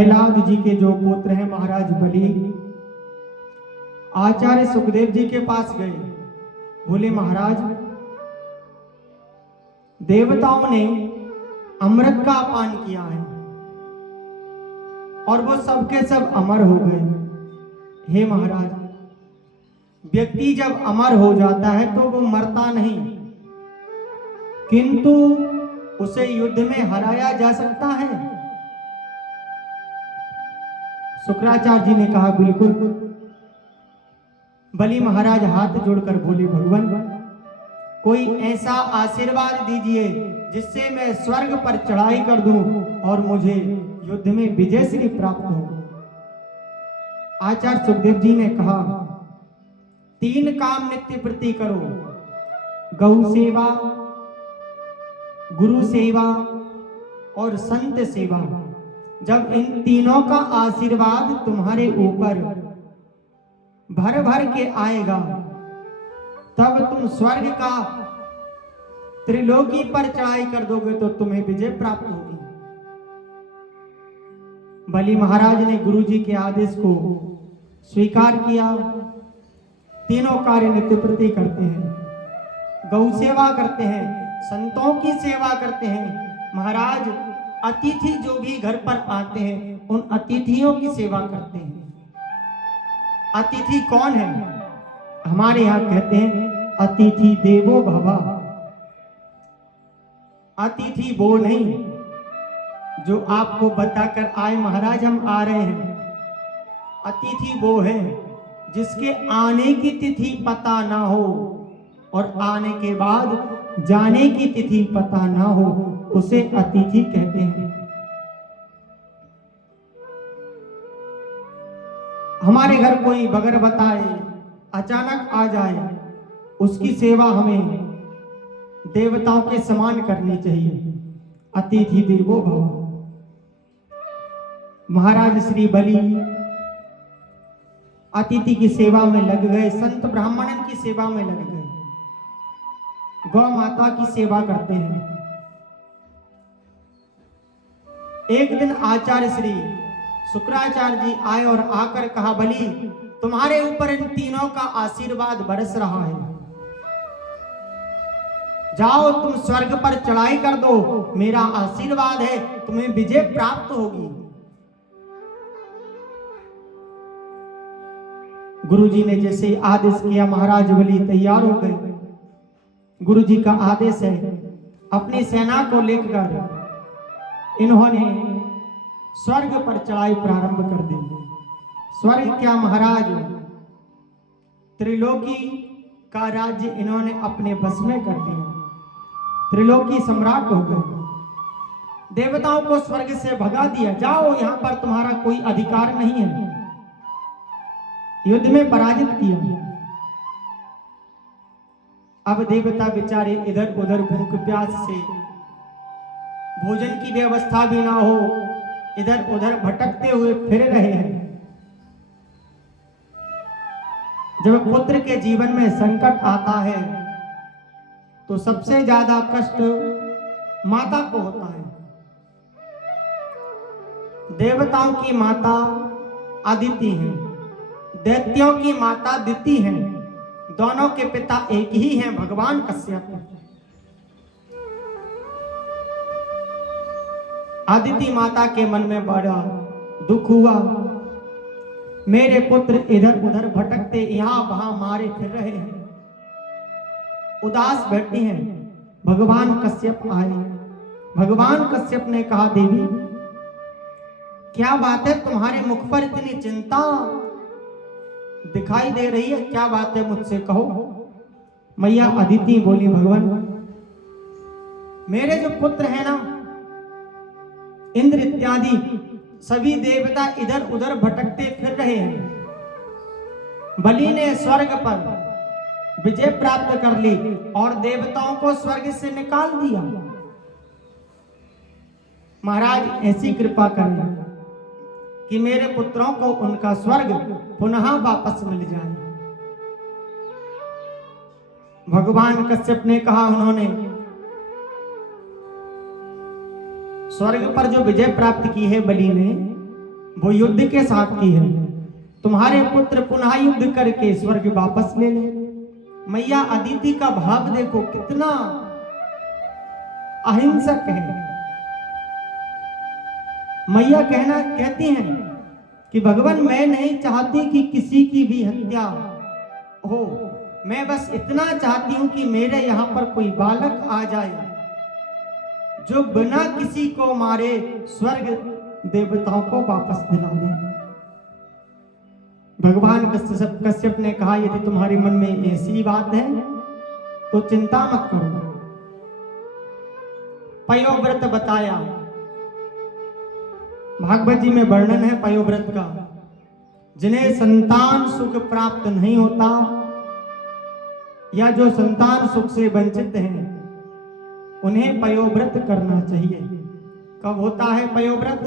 प्रहलाद जी के जो पुत्र हैं महाराज बलि, आचार्य सुखदेव जी के पास गए। बोले महाराज, देवताओं ने अमृत का पान किया है और वो सबके सब अमर हो गए। हे महाराज, व्यक्ति जब अमर हो जाता है तो वो मरता नहीं, किंतु उसे युद्ध में हराया जा सकता है। शुक्राचार्य जी ने कहा बिल्कुल। बलि महाराज हाथ जोड़कर बोले, भगवान कोई ऐसा आशीर्वाद दीजिए जिससे मैं स्वर्ग पर चढ़ाई कर दूं और मुझे युद्ध में विजय श्री प्राप्त हो। आचार्य सुखदेव जी ने कहा, 3 काम नित्य प्रति करो, गौ सेवा, गुरु सेवा और संत सेवा। जब इन तीनों का आशीर्वाद तुम्हारे ऊपर भर भर के आएगा, तब तुम स्वर्ग का त्रिलोकी पर चढ़ाई कर दोगे तो तुम्हें विजय प्राप्त होगी। बलि महाराज ने गुरु जी के आदेश को स्वीकार किया। तीनों कार्य नित्य प्रति करते हैं, गौ सेवा करते हैं, संतों की सेवा करते हैं। महाराज, अतिथि जो भी घर पर आते हैं उन अतिथियों की सेवा करते हैं। अतिथि कौन है? हमारे यहाँ कहते हैं अतिथि देवो भव। अतिथि वो नहीं जो आपको बताकर आए महाराज हम आ रहे हैं। अतिथि वो है जिसके आने की तिथि पता ना हो और आने के बाद जाने की तिथि पता ना हो, उसे अतिथि कहते हैं। हमारे घर कोई बगैर बताए अचानक आ जाए, उसकी सेवा हमें देवताओं के समान करनी चाहिए। अतिथि देवो भव। महाराज श्री बलि अतिथि की सेवा में लग गए, संत ब्राह्मणन की सेवा में लग गए, गौ माता की सेवा करते हैं। एक दिन आचार्य श्री शुक्राचार्य जी आए और आकर कहा, बलि तुम्हारे ऊपर इन तीनों का आशीर्वाद बरस रहा है, जाओ तुम स्वर्ग पर चढ़ाई कर दो, मेरा आशीर्वाद है तुम्हें विजय प्राप्त होगी। गुरुजी ने जैसे आदेश किया, महाराज बलि तैयार हो गए। गुरुजी का आदेश है, अपनी सेना को लेकर इन्होंने स्वर्ग पर चढ़ाई प्रारंभ कर दी। स्वर्ग क्या महाराज, त्रिलोकी का राज्य इन्होंने अपने बस में कर दिया। त्रिलोकी सम्राट हो गए। देवताओं को स्वर्ग से भगा दिया, जाओ यहां पर तुम्हारा कोई अधिकार नहीं है। युद्ध में पराजित किया। अब देवता बेचारे इधर उधर भूख प्यास से, भोजन की व्यवस्था भी ना हो, इधर उधर भटकते हुए फिर रहे हैं। जब पुत्र के जीवन में संकट आता है तो सबसे ज्यादा कष्ट माता को होता है। देवताओं की माता अदिति है, दैत्यों की माता दिति है। दोनों के पिता एक ही हैं, भगवान कश्यप। अदिति माता के मन में बड़ा दुख हुआ, मेरे पुत्र इधर उधर भटकते यहां वहां मारे फिर रहे हैं, उदास बैठी हैं। भगवान कश्यप आए। भगवान कश्यप ने कहा, देवी क्या बात है, तुम्हारे मुख पर इतनी चिंता दिखाई दे रही है, क्या बात है मुझसे कहो। मैया अदिति बोली, भगवान मेरे जो पुत्र है ना, इंद्र इत्यादि सभी देवता इधर उधर भटकते फिर रहे हैं। बलि ने स्वर्ग पर विजय प्राप्त कर ली और देवताओं को स्वर्ग से निकाल दिया। महाराज ऐसी कृपा करें कि मेरे पुत्रों को उनका स्वर्ग पुनः वापस मिल जाए। भगवान कश्यप ने कहा, उन्होंने स्वर्ग पर जो विजय प्राप्त की है बलि ने, वो युद्ध के साथ की है। तुम्हारे पुत्र पुनः युद्ध करके स्वर्ग वापस ले ले। मैया अदिति का भाव देखो कितना अहिंसक है। मैया कहती हैं कि भगवान मैं नहीं चाहती कि किसी की भी हत्या हो, मैं बस इतना चाहती हूं कि मेरे यहां पर कोई बालक आ जाए जो बिना किसी को मारे स्वर्ग देवताओं को वापस दिला दे। भगवान कश्यप ने कहा यदि तुम्हारे मन में ऐसी बात है तो चिंता मत करो। पयोव्रत बताया, भागवत जी में वर्णन है पयोव्रत का। जिन्हें संतान सुख प्राप्त नहीं होता या जो संतान सुख से वंचित हैं उन्हें पयोव्रत करना चाहिए। कब होता है पयोव्रत?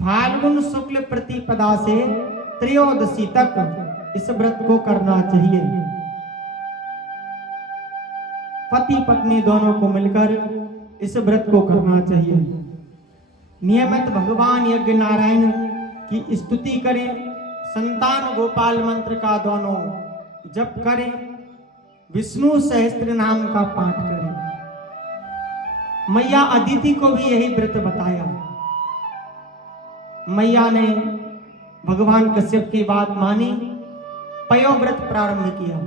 फाल्गुन शुक्ल प्रतिपदा से त्रयोदशी तक इस व्रत को करना चाहिए। पति पत्नी दोनों को मिलकर इस व्रत को करना चाहिए। नियमित भगवान यज्ञ नारायण की स्तुति करें, संतान गोपाल मंत्र का दोनों जप करें, विष्णु सहस्त्र नाम का पाठ करें। मैया अदिति को भी यही व्रत बताया। मैया ने भगवान कश्यप की बात मानी, पयोव्रत प्रारंभ किया।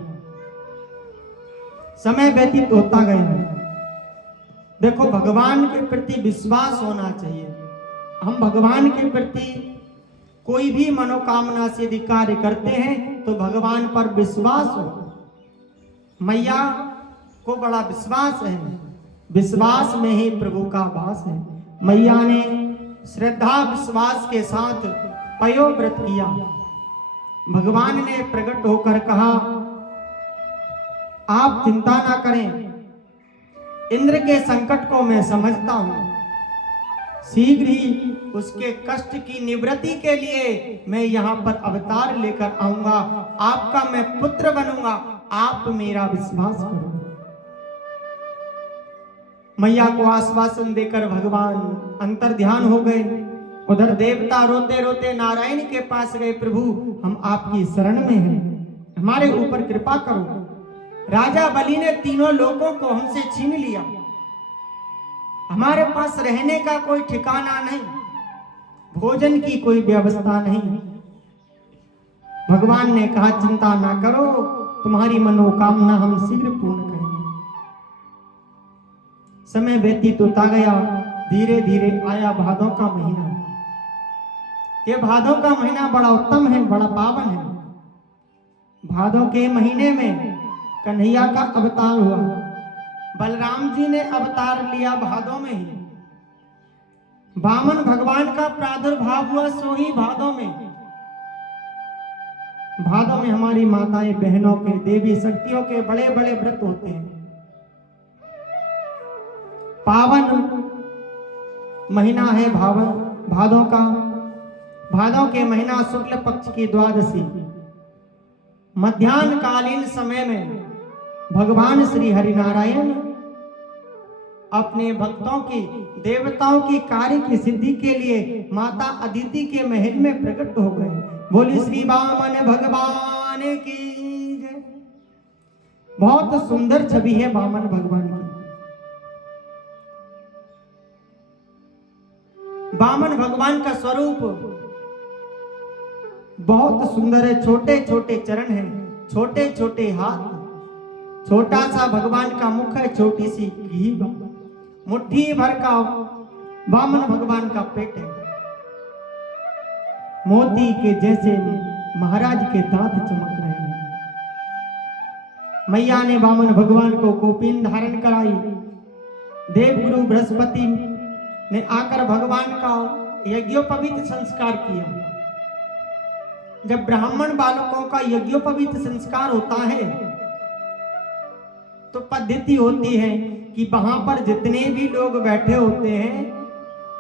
समय व्यतीत होता गया। देखो भगवान के प्रति विश्वास होना चाहिए। हम भगवान के प्रति कोई भी मनोकामना से यदि कार्य करते हैं तो भगवान पर विश्वास हो। मैया को बड़ा विश्वास है, विश्वास में ही प्रभु का वास है। मैया ने श्रद्धा विश्वास के साथ पयोव्रत किया। भगवान ने प्रकट होकर कहा आप चिंता ना करें, इंद्र के संकट को मैं समझता हूं, शीघ्र ही उसके कष्ट की निवृत्ति के लिए मैं यहां पर अवतार लेकर आऊंगा, आपका मैं पुत्र बनूंगा, आप मेरा विश्वास करो। मैया को आश्वासन देकर भगवान अंतर ध्यान हो गए। उधर देवता रोते रोते नारायण के पास गए, प्रभु हम आपकी शरण में हैं, हमारे ऊपर कृपा करो। राजा बलि ने तीनों लोगों को हमसे छीन लिया, हमारे पास रहने का कोई ठिकाना नहीं, भोजन की कोई व्यवस्था नहीं। भगवान ने कहा चिंता ना करो, तुम्हारी मनोकामना हम शीघ्र पूर्ण करेंगे। समय व्यतीत होता गया। धीरे धीरे आया भादों का महीना। यह भादों का महीना बड़ा उत्तम है, बड़ा पावन है। भादों के महीने में कन्हैया का अवतार हुआ। बलराम जी ने अवतार लिया भादों में ही। वामन भगवान का प्रादुर्भाव हुआ सो ही भादों में। भादों में हमारी माताएं बहनों के, देवी शक्तियों के बड़े बड़े व्रत होते हैं। पावन महीना है भादों का। भादों के महीना शुक्ल पक्ष की द्वादशी मध्याह्न कालीन समय में भगवान श्री हरिनारायण अपने भक्तों की, देवताओं की कार्य की सिद्धि के लिए माता अदिति के महल में प्रकट हो गए। बोली श्री वामन भगवान की जय। बहुत सुंदर छवि है वामन भगवान की। वामन भगवान का स्वरूप बहुत सुंदर है। छोटे छोटे चरण हैं, छोटे छोटे हाथ, छोटा सा भगवान का मुख है, छोटी सी जीभ, मुट्ठी भर का वामन भगवान का पेट है। मोती के जैसे महाराज के दांत चमक रहे हैं। मैया ने वामन भगवान को कौपीन धारण कराई। देवगुरु बृहस्पति ने आकर भगवान का यज्ञोपवीत संस्कार किया। जब ब्राह्मण बालकों का यज्ञोपवीत संस्कार होता है तो पद्धति होती है कि वहां पर जितने भी लोग बैठे होते हैं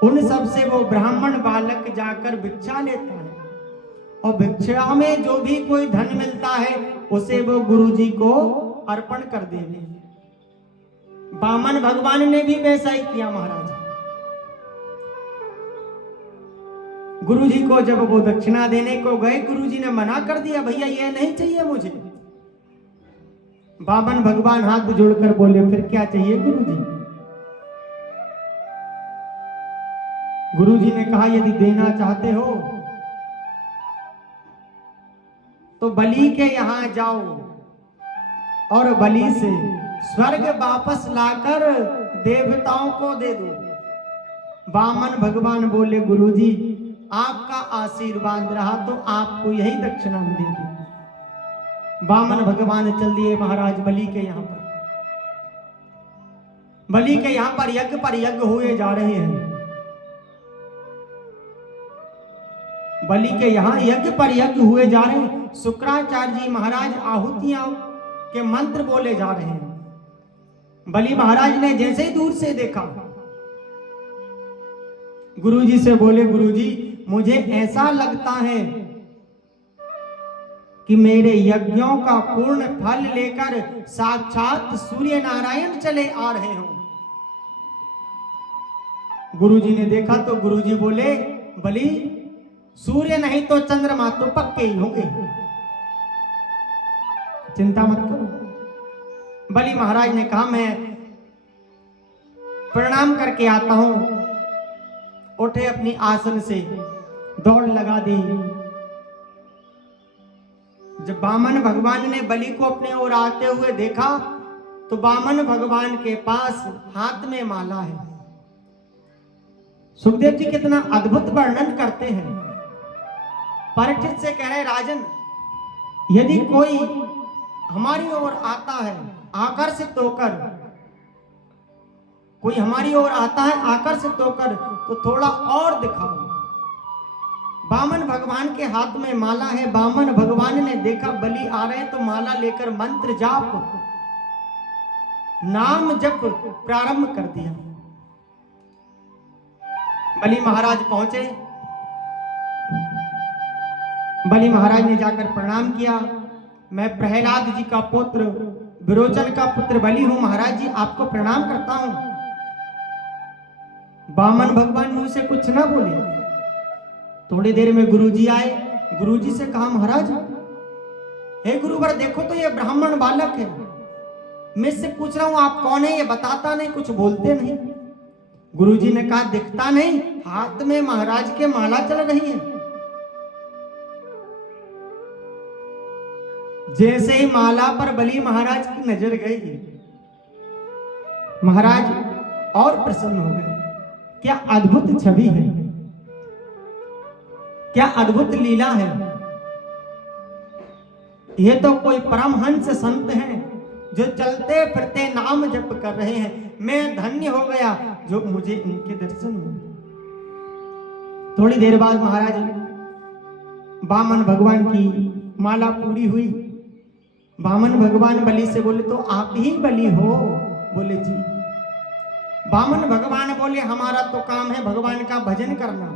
उन सब से वो ब्राह्मण बालक जाकर भिक्षा लेता है और भिक्षा में जो भी कोई धन मिलता है उसे वो गुरुजी को अर्पण कर देंगे। वामन भगवान ने भी वैसा ही किया महाराज। गुरुजी को जब वो दक्षिणा देने को गए, गुरुजी ने मना कर दिया, भैया ये नहीं चाहिए मुझे। बामन भगवान हाथ जोड़कर बोले, फिर क्या चाहिए गुरुजी? गुरुजी ने कहा, यदि देना चाहते हो तो बलि के यहां जाओ और बलि से स्वर्ग वापस लाकर देवताओं को दे दो। बामन भगवान बोले, गुरुजी आपका आशीर्वाद रहा तो आपको यही दक्षिणा मिलेगी। बामन भगवान चल दिए महाराज बलि के यहां पर। बलि के यहां पर यज्ञ हुए जा रहे हैं। बलि के यहां यज्ञ हुए जा रहे हैं। शुक्राचार्य जी महाराज आहुतियां के मंत्र बोले जा रहे हैं। बलि महाराज ने जैसे ही दूर से देखा, गुरुजी से बोले, गुरुजी मुझे ऐसा लगता है कि मेरे यज्ञों का पूर्ण फल लेकर साक्षात सूर्य नारायण चले आ रहे हो। गुरुजी ने देखा तो गुरुजी बोले, बलि सूर्य नहीं तो चंद्रमा तो पक्के ही होंगे, चिंता मत करो। बलि महाराज ने कहा, मैं प्रणाम करके आता हूं। उठे अपनी आसन से, दौड़ लगा दी। जब बामन भगवान ने बलि को अपने ओर आते हुए देखा तो बामन भगवान के पास हाथ में माला है। सुखदेव जी कितना अद्भुत वर्णन करते हैं। परीक्षित से कह रहे, राजन यदि कोई हमारी ओर आता है आकर्षित होकर, कोई हमारी ओर आता है आकर्षित होकर, तो थोड़ा और दिखाओ। बामन भगवान के हाथ में माला है। बामन भगवान ने देखा बलि आ रहे तो माला लेकर मंत्र जाप, नाम जप प्रारंभ कर दिया। बलि महाराज पहुंचे। बलि महाराज ने जाकर प्रणाम किया। मैं प्रहलाद जी का पुत्र, विरोचन का पुत्र बलि हूं, महाराज जी आपको प्रणाम करता हूं। बामन भगवान मुंह से कुछ ना बोले। थोड़ी देर में गुरुजी आए। गुरुजी से कहा, महाराज हे गुरुवर, देखो तो ये ब्राह्मण बालक है, मैं इससे पूछ रहा हूं आप कौन है, ये बताता नहीं, कुछ बोलते नहीं। गुरुजी ने कहा, दिखता नहीं, हाथ में महाराज के माला चल रही है। जैसे ही माला पर बलि महाराज की नजर गई, महाराज और प्रसन्न हो गए। क्या अद्भुत छवि है, क्या अद्भुत लीला है। ये तो कोई परमहंस संत हैं जो चलते फिरते नाम जप कर रहे हैं। मैं धन्य हो गया जो मुझे इनके दर्शन हुए। थोड़ी देर बाद महाराज बामन भगवान की माला पूरी हुई। बामन भगवान बलि से बोले, तो आप ही बलि हो? बोले जी। बामन भगवान बोले, हमारा तो काम है भगवान का भजन करना।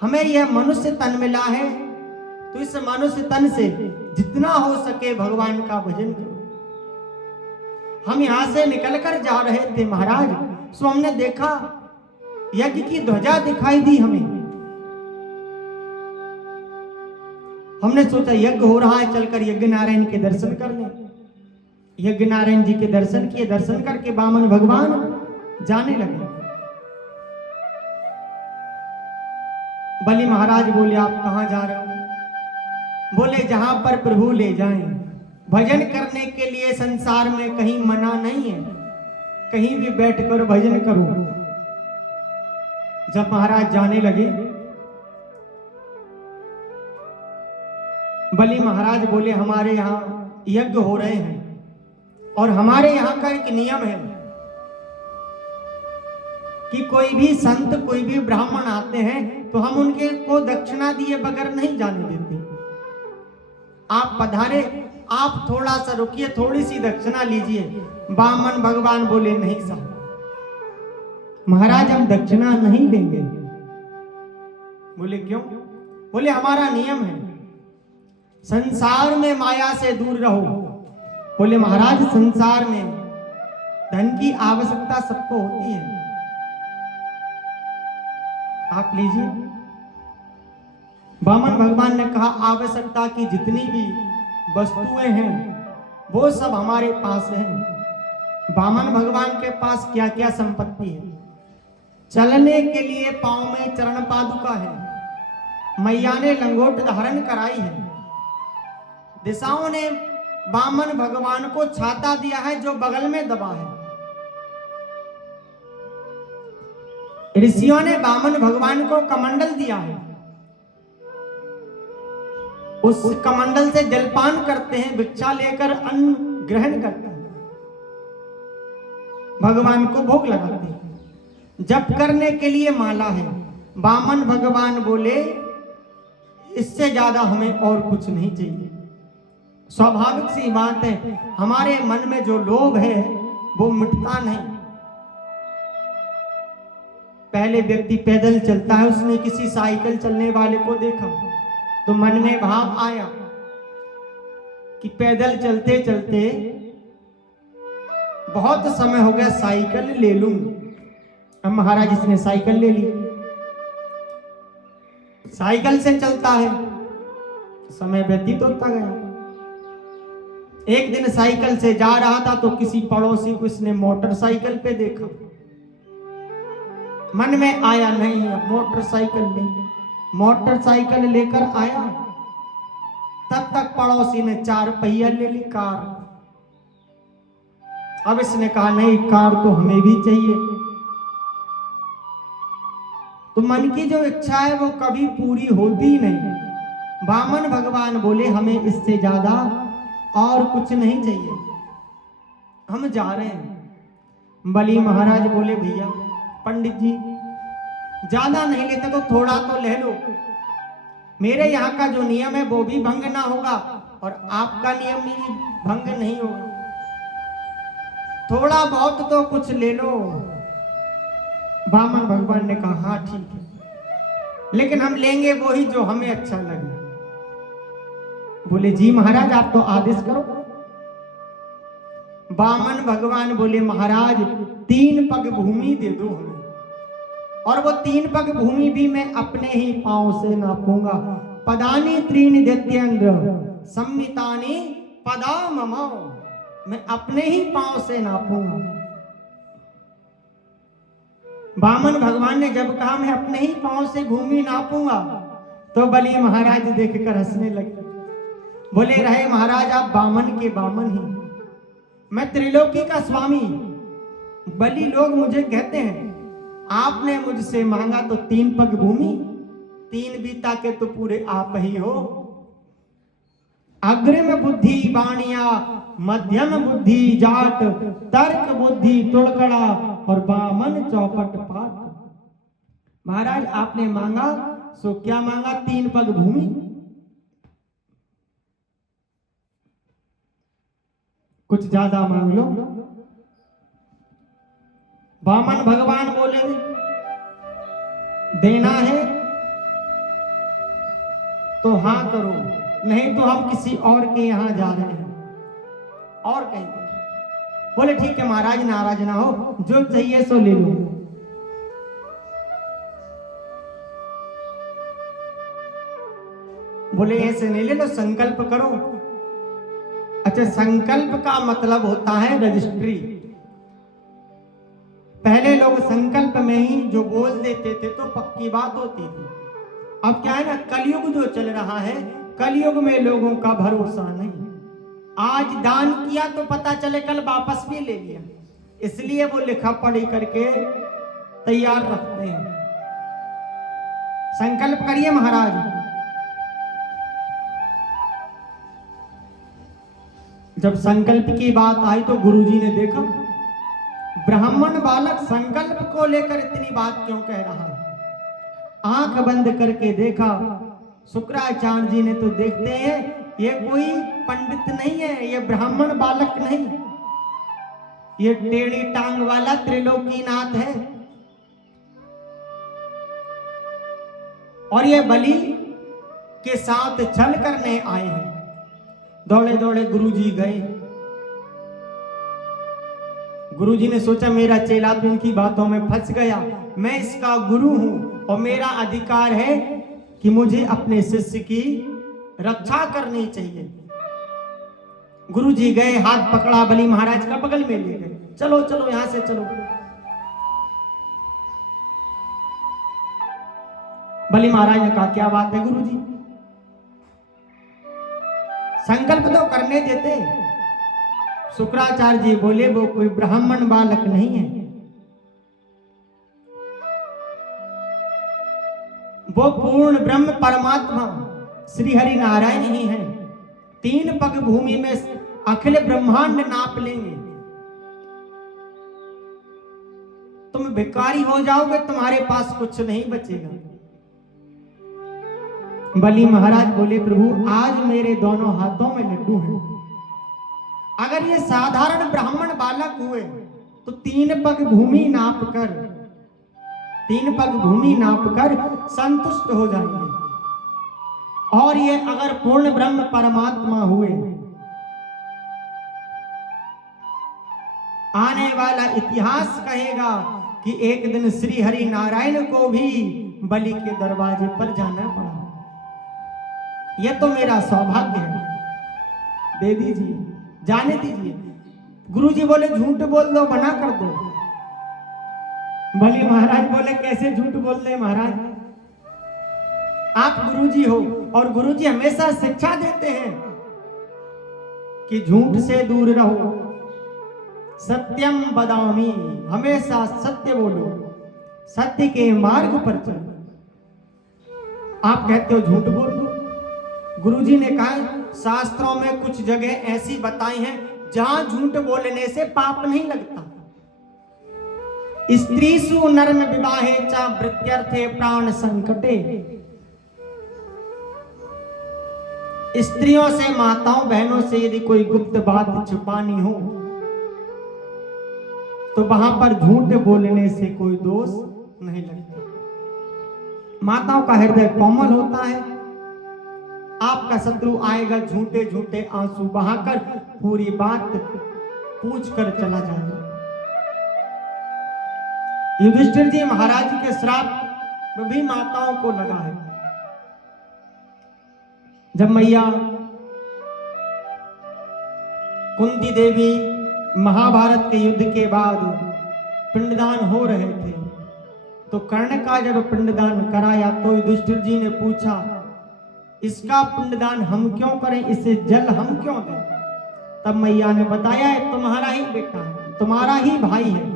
हमें यह मनुष्य तन मिला है, तो इस मनुष्य तन से जितना हो सके भगवान का भजन करो। हम यहां से निकलकर जा रहे थे महाराज, सो हमने देखा यज्ञ की ध्वजा दिखाई दी हमें। हमने सोचा यज्ञ हो रहा है, चलकर यज्ञ नारायण के दर्शन कर लें। यज्ञ नारायण जी के दर्शन किए। दर्शन करके बामन भगवान जाने लगे। बलि महाराज बोले, आप कहां जा रहे हो? बोले, जहां पर प्रभु ले जाएं। भजन करने के लिए संसार में कहीं मना नहीं है, कहीं भी बैठकर भजन करो। जब महाराज जाने लगे, बलि महाराज बोले, हमारे यहां यज्ञ हो रहे हैं और हमारे यहां का एक नियम है कि कोई भी संत, कोई भी ब्राह्मण आते हैं तो हम उनके को दक्षिणा दिए बगैर नहीं जाने देते। आप पधारे, आप थोड़ा सा रुकिए, थोड़ी सी दक्षिणा लीजिए। बामन भगवान बोले, नहीं साहब महाराज, हम दक्षिणा नहीं लेंगे। बोले, क्यों? बोले, हमारा नियम है, संसार में माया से दूर रहो। बोले, महाराज संसार में धन की आवश्यकता सबको होती है, आप लीजिए। वामन भगवान ने कहा आवश्यकता की जितनी भी वस्तुएं हैं वो सब हमारे पास हैं। वामन भगवान के पास क्या क्या संपत्ति है? चलने के लिए पांव में चरण पादुका है, मैया ने लंगोट धारण कराई है, दिशाओं ने वामन भगवान को छाता दिया है जो बगल में दबा है, ऋषियों ने वामन भगवान को कमंडल दिया है, उस कमंडल से जलपान करते हैं, भिक्षा लेकर अन्न ग्रहण करते हैं, भगवान को भोग लगाते हैं। जप करने के लिए माला है। वामन भगवान बोले इससे ज्यादा हमें और कुछ नहीं चाहिए। स्वाभाविक सी बात है, हमारे मन में जो लोभ है वो मिटता नहीं। पहले व्यक्ति पैदल चलता है, उसने किसी साइकिल चलने वाले को देखा तो मन में भाव आया कि पैदल चलते चलते बहुत समय हो गया, साइकिल ले लूं। अब महाराज इसने साइकिल ले ली, साइकिल से चलता है, समय व्यतीत होता गया। एक दिन साइकिल से जा रहा था तो किसी पड़ोसी को इसने मोटरसाइकिल पे देखा, मन में आया नहीं अब मोटरसाइकिल नहीं, मोटरसाइकिल लेकर आया। तब तक पड़ोसी ने 4 पहिया ले ली, कार। अब इसने कहा नहीं, कार तो हमें भी चाहिए। तो मन की जो इच्छा है वो कभी पूरी होती नहीं। वामन भगवान बोले हमें इससे ज्यादा और कुछ नहीं चाहिए, हम जा रहे हैं। बलि महाराज बोले भैया पंडित जी ज्यादा नहीं लेते तो थोड़ा तो ले लो, मेरे यहाँ का जो नियम है वो भी भंग ना होगा और आपका नियम भी भंग नहीं होगा, थोड़ा बहुत तो कुछ ले लो। वामन भगवान ने कहा हाँ ठीक है, लेकिन हम लेंगे वो ही जो हमें अच्छा लगे। बोले जी महाराज आप तो आदेश करो। वामन भगवान बोले महाराज 3 पग भूमि दे दो हमें, और वो 3 पग भूमि भी मैं अपने ही पांव से नापूंगा। पदानी त्रीणि दैत्येन्द्र संमितानि पदा मम, मैं अपने ही पांव से नापूंगा। वामन भगवान ने जब कहा मैं अपने ही पांव से भूमि नापूंगा तो बलि महाराज देखकर हंसने लगे। बोले रहे महाराज आप वामन के वामन ही, मैं त्रिलोकी का स्वामी। बलि लोग मुझे कहते हैं आपने मुझसे मांगा तो 3 पग भूमि, 3 बीता के तो पूरे आप ही हो। अग्रिम बुद्धि बाणिया, मध्यम बुद्धि जाट, तर्क बुद्धि तुड़कड़ा और वामन चौपट पाट। महाराज आपने मांगा सो क्या मांगा? 3 पग भूमि, कुछ ज्यादा मांग लो। वामन भगवान बोले देना है तो हाँ करो, नहीं तो हम किसी और के यहां जा रहे हैं और कहीं। बोले ठीक है महाराज नाराज ना हो, जो चाहिए सो ले लो। बोले ऐसे नहीं ले लो, संकल्प करो। अच्छा संकल्प का मतलब होता है रजिस्ट्री। पहले लोग संकल्प में ही जो बोल देते थे तो पक्की बात होती थी। अब क्या है ना, कलयुग जो चल रहा है, कलयुग में लोगों का भरोसा नहीं। आज दान किया तो पता चले कल वापस भी ले लिया, इसलिए वो लिखा पढ़ी करके तैयार रखते हैं। संकल्प करिए महाराज। जब संकल्प की बात आई तो गुरुजी ने देखा ब्राह्मण बालक संकल्प को लेकर इतनी बात क्यों कह रहा है। आंख बंद करके देखा, शुक्राचार्य जी ने तो देखते हैं ये कोई पंडित नहीं है, ये ब्राह्मण बालक नहीं, ये टेढ़ी टांग वाला त्रिलोकीनाथ है। और ये बलि के साथ छल करने आए हैं। दौड़े दौड़े गुरुजी गए। गुरुजी ने सोचा मेरा चेला तो इनकी बातों में फंस गया, मैं इसका गुरु हूं और मेरा अधिकार है कि मुझे अपने शिष्य की रक्षा करनी चाहिए। गुरु जी गए, हाथ पकड़ा, बलि महाराज का बगल में ले गए, चलो चलो यहां से चलो। बलि महाराज ने कहा क्या बात है गुरु जी, संकल्प तो करने देते। शुक्राचार्य जी बोले वो कोई ब्राह्मण बालक नहीं है, वो पूर्ण ब्रह्म परमात्मा श्री हरि नारायण ही हैं। 3 पग भूमि में अखिल ब्रह्मांड नाप लेंगे। तुम भिखारी हो जाओगे, तुम्हारे पास कुछ नहीं बचेगा। बलि महाराज बोले प्रभु आज मेरे दोनों हाथों में लड्डू हैं, अगर ये साधारण ब्राह्मण बालक हुए तो 3 पग भूमि नाप कर संतुष्ट हो जाएंगे, और ये अगर पूर्ण ब्रह्म परमात्मा हुए, आने वाला इतिहास कहेगा कि एक दिन श्री हरि नारायण को भी बलि के दरवाजे पर जाना पड़ा। यह तो मेरा सौभाग्य है, दे दीजिए, जाने दीजिए। गुरुजी बोले झूठ बोल दो, मना कर दो। बलि महाराज बोले कैसे झूठ बोल दे महाराज, आप गुरुजी हो और गुरुजी हमेशा शिक्षा देते हैं कि झूठ से दूर रहो, सत्यम बदामी, हमेशा सत्य बोलो, सत्य के मार्ग पर चलो। आप कहते हो झूठ बोल दो। गुरुजी ने कहा शास्त्रों में कुछ जगह ऐसी बताई हैं जहां झूठ बोलने से पाप नहीं लगता। स्त्रीसु नर्म विवाहे च वृत्यर्थे प्राण संकटे, स्त्रियों से, माताओं बहनों से यदि कोई गुप्त बात छुपानी हो तो वहां पर झूठ बोलने से कोई दोष नहीं लगता। माताओं का हृदय कोमल होता है, आपका शत्रु आएगा झूठे झूठे आंसू बहाकर पूरी बात पूछ कर चला जाएगा। युधिष्ठिर जी महाराज के श्राप में भी माताओं को लगा है। जब मैया कुंती देवी महाभारत के युद्ध के बाद पिंडदान हो रहे थे, तो कर्ण का जब पिंडदान कराया तो युधिष्ठिर जी ने पूछा इसका पिंडदान हम क्यों करें, इसे जल हम क्यों दें। तब मैया ने बताया है तुम्हारा ही बेटा है, तुम्हारा ही भाई है।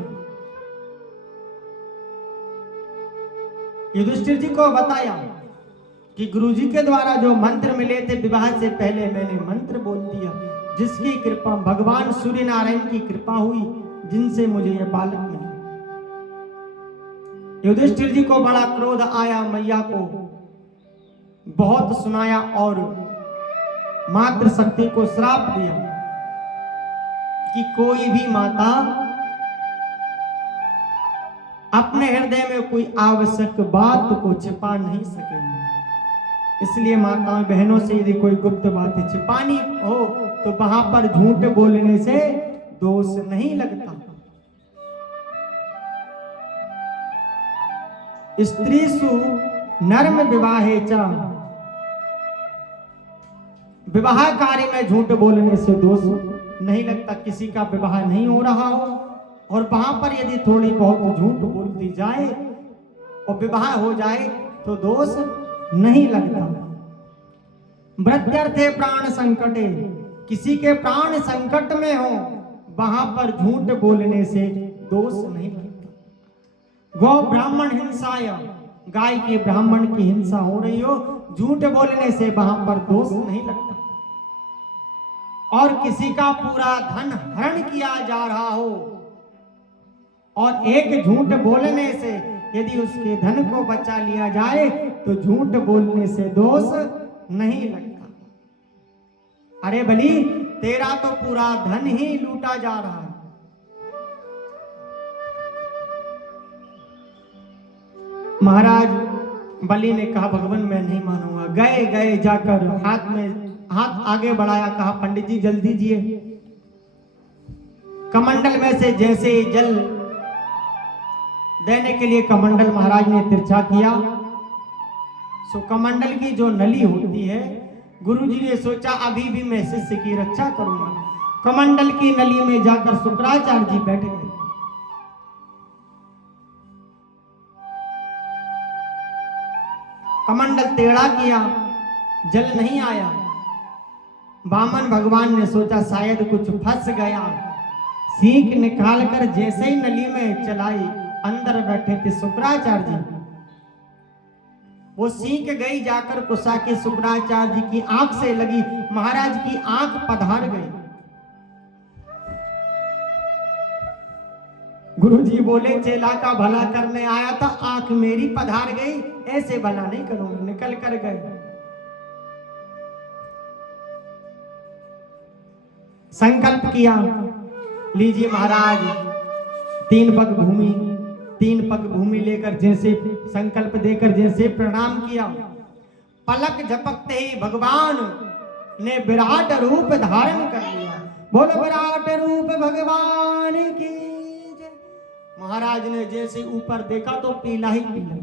युधिष्ठिर जी को बताया कि गुरुजी के द्वारा जो मंत्र मिले थे विवाह से पहले मैंने मंत्र बोल दिया, जिसकी कृपा भगवान सूर्य नारायण की कृपा हुई, जिनसे मुझे यह बालक मिला। युधिष्ठिर जी को बड़ा क्रोध आया, मैया को बहुत सुनाया और मातृ शक्ति को श्राप दिया कि कोई भी माता अपने हृदय में कोई आवश्यक बात को छिपा नहीं सकेगी। इसलिए माताओं बहनों से यदि कोई गुप्त बातें छिपानी हो तो वहां पर झूठ बोलने से दोष नहीं लगता। स्त्रीसु नर्म विवाहे च, विवाह कार्य में झूठ बोलने से दोष नहीं लगता। किसी का विवाह नहीं हो रहा हो और वहां पर यदि थोड़ी बहुत झूठ बोल दी जाए और विवाह हो जाए तो दोष नहीं लगता। मृत्युर्थे प्राण संकटे, किसी के प्राण संकट में हो वहां पर झूठ बोलने से दोष नहीं लगता। गौ ब्राह्मण हिंसाय, गाय की ब्राह्मण की हिंसा हो रही हो, झूठ बोलने से वहां पर दोष नहीं लगता। और किसी का पूरा धन हरण किया जा रहा हो और एक झूठ बोलने से यदि उसके धन को बचा लिया जाए तो झूठ बोलने से दोष नहीं लगता। अरे बलि तेरा तो पूरा धन ही लूटा जा रहा है। महाराज बलि ने कहा भगवान मैं नहीं मानूंगा। गए जाकर हाथ आगे बढ़ाया, कहा पंडित जी जल्दी दीजिए। कमंडल में से जैसे जल देने के लिए कमंडल महाराज ने तिरछा किया, सो कमंडल की जो नली होती है, गुरुजी ने सोचा अभी भी मैं शिष्य की रक्षा करूंगा। कमंडल की नली में जाकर शुक्राचार्य जी बैठ गए। कमंडल टेढ़ा किया, जल नहीं आया। वामन भगवान ने सोचा शायद कुछ फंस गया। सीख निकालकर जैसे ही नली में चलाई, अंदर बैठे थे शुक्राचार्य जी। वो सीख गई जाकर कुशा के शुक्राचार्य जी की आंख से लगी, महाराज की आंख पधार गई। गुरुजी बोले चेला का भला करने आया था, आंख मेरी पधार गई, ऐसे भला नहीं करूंगा। निकल कर गए। संकल्प किया, लीजिए महाराज, 3 पग भूमि, 3 पग भूमि लेकर जैसे संकल्प देकर जैसे प्रणाम किया, पलक झपकते ही भगवान ने विराट रूप धारण कर लिया। बोलो विराट रूप भगवान की जय। महाराज ने जैसे ऊपर देखा तो पीला ही पीला।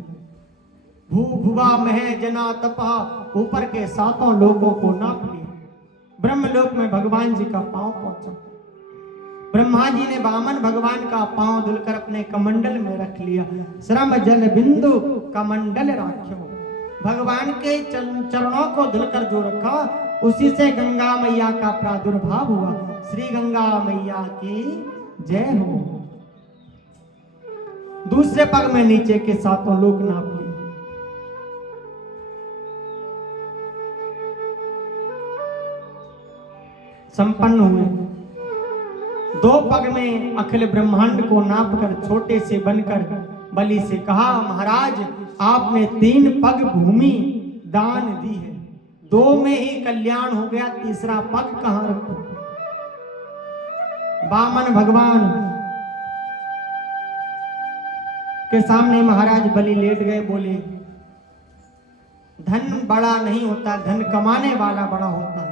भू भुवा मह जना तपा, ऊपर के 7 लोगों को नाप लिया। ब्रह्मलोक में भगवान जी का पांव पहुंचा। ब्रह्मा जी ने वामन भगवान का पांव धुलकर अपने कमंडल में रख लिया। श्रम जल बिंदु कमंडल राख्यो। भगवान के चरणों को धुलकर जो रखा, उसी से गंगा मैया का प्रादुर्भाव हुआ। श्री गंगा मैया की जय हो। दूसरे पग में नीचे के 7 लोग नाप लिए। संपन्न हुए। 2 पग में अखिल ब्रह्मांड को नापकर छोटे से बनकर बलि से कहा, महाराज आपने 3 पग भूमि दान दी है, 2 में ही कल्याण हो गया, तीसरा पग कहां रखूं? वामन भगवान के सामने महाराज बलि लेट गए। बोले धन बड़ा नहीं होता, धन कमाने वाला बड़ा होता है।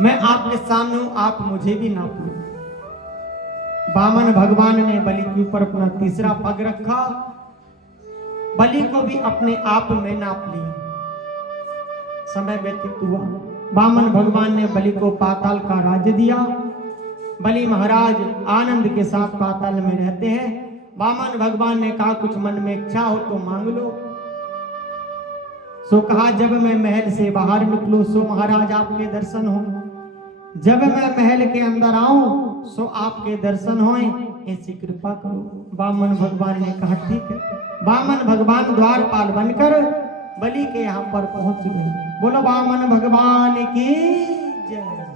मैं आपके सामने हूं, आप मुझे भी नाप लो। वामन भगवान ने बलि के ऊपर अपना तीसरा पग रखा, बलि को भी अपने आप में नाप लिया। समय व्यतीत हुआ। वामन भगवान ने बलि को पाताल का राज्य दिया। बलि महाराज आनंद के साथ पाताल में रहते हैं। वामन भगवान ने कहा कुछ मन में इच्छा हो तो मांग लो। सो कहा जब मैं महल से बाहर निकलूं सो महाराज आपके दर्शन हो, जब मैं महल के अंदर आऊं सो आपके दर्शन होए, ऐसी कृपा करो। वामन भगवान ने कहा ठीक है। वामन भगवान द्वारपाल बनकर बलि के यहाँ पर पहुंच गए। बोलो वामन भगवान की जय।